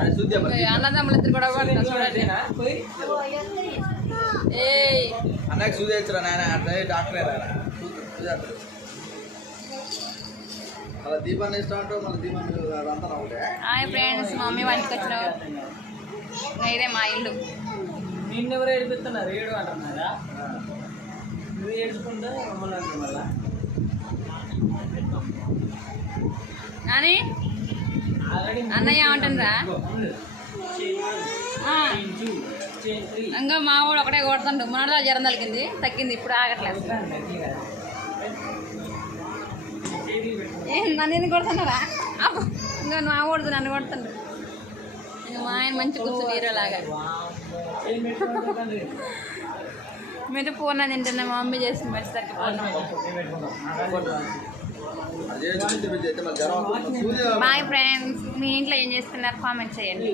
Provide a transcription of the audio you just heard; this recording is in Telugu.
అన్నదమ్ములిద్దరు కూడా చూడండి. అన్నకి సూది వేస్తురా నాయన అంటే డాక్టరే రారా మళ్ళీ దీపాన్ని ఇష్టం అంటూ మళ్ళీ దీపాన్ని అదంతా ఒకటే. హాయ్ ఫ్రెండ్స్, మా మమ్మీ వంటికి వచ్చినావు. ఇదే మా ఇల్లు. నిన్నెవరు ఏడిపిస్తున్నారు? ఏడు అంటున్నారా? నువ్వు ఏడుచుకుంటే మమ్మల్ని అంటారు మళ్ళా. అని అన్నయ్య ఏమంటుండ్రా? ఇంకా మా వాడు ఒకటే కొడుతుండు. మొన్నటిదా జ్వరం తగ్గింది, ఇప్పుడు ఆగట్లేదు. నన్ను కొడుతున్నారా? ఇంకా మా వాడు నన్ను కొడుతుండ్రు. ఇంకా మా ఆయన మంచి కూర్చుని హీరోలాగా. మీరు పూర్ణ తింటున్నా, మా మమ్మీ చేసింది మంచి తగ్గ బాయ్ ఫ్రెండ్స్. మీ ఇంట్లో ఏం చేస్తున్నారు కామెంట్ చేయండి.